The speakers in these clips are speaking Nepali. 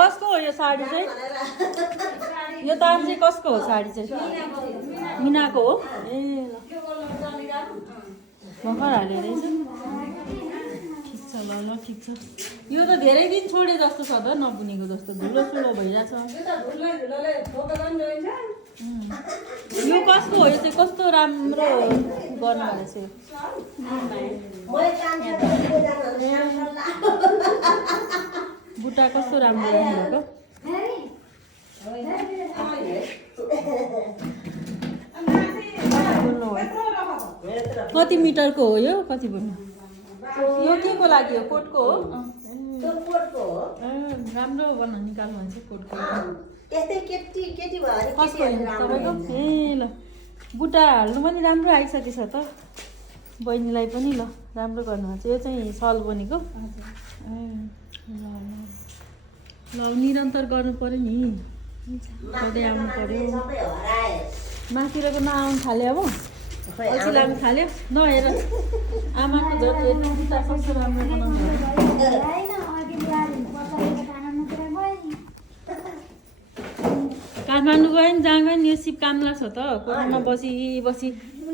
कसको हो यो साडी चाहिँ यो दाम चाहिँ कसको हो साडी चाहिँ मिनाको हो ए ल भर्खर हाल्यो रहेछ ठिक छ ल ल ठिक छ यो त धेरै दिन छोडे जस्तो छ त नबुनेको जस्तो धुलो सुलो भइरहेछ यो कसको हो यो चाहिँ कस्तो राम्रो गर्नु रहेछ यो बुट्टा कस्तो राम्रो गर्नुभएको कति मिटरको हो यो कति भन्नु यो के को लागि हो कोटको हो राम्रो बना निकाल्नु भन्छ कोटको तपाईँको ए ल बुट्टा हाल्नु पनि राम्रो आइसकेछ त बहिनीलाई पनि ल राम्रो गर्नुहुन्छ यो चाहिँ सल बनेको ल निरन्तर गर्नु पर्यो नि गर्दै आउनु पर्यो माथिरको नआउनु थाल्यो अब अल्छी लाग्नु थाल्यो नहेर आमाको झन् हेर्नु बुट्टा कस्तो राम्रो बनाउनु काठमाडौँ गयो नि जहाँ गयो नि यो सिप कामला छ त कोठामा बसी बसी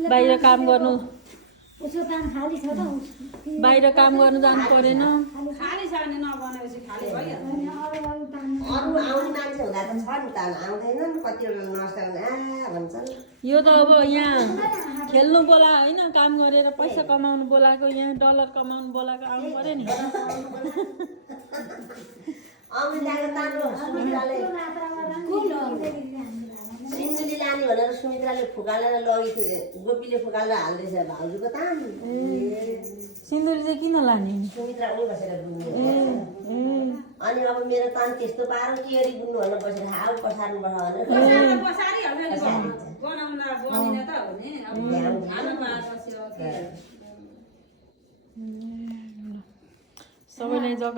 बाहिर काम गर्नु बाहिर काम गर्नु जानु परेन यो त अब यहाँ खेल्नु बोला होइन काम गरेर पैसा कमाउनु बोलाएको यहाँ डलर कमाउनु बोलाएको आउनु पर्यो नि सिन्धुली लाने भनेर सुमित्राले फुकालेर लगेको गोपीले फुकालेर हाल्दैछ भाउजूको ताम सिन्दुरी चाहिँ किन लाने सुमित्रा उही बसेर बुन्ने अनि अब मेरो तान त्यस्तो पारो केरी बुन्नु भनेर बसेर हाउ पसार्नु पर्छ सबैलाई जग्गा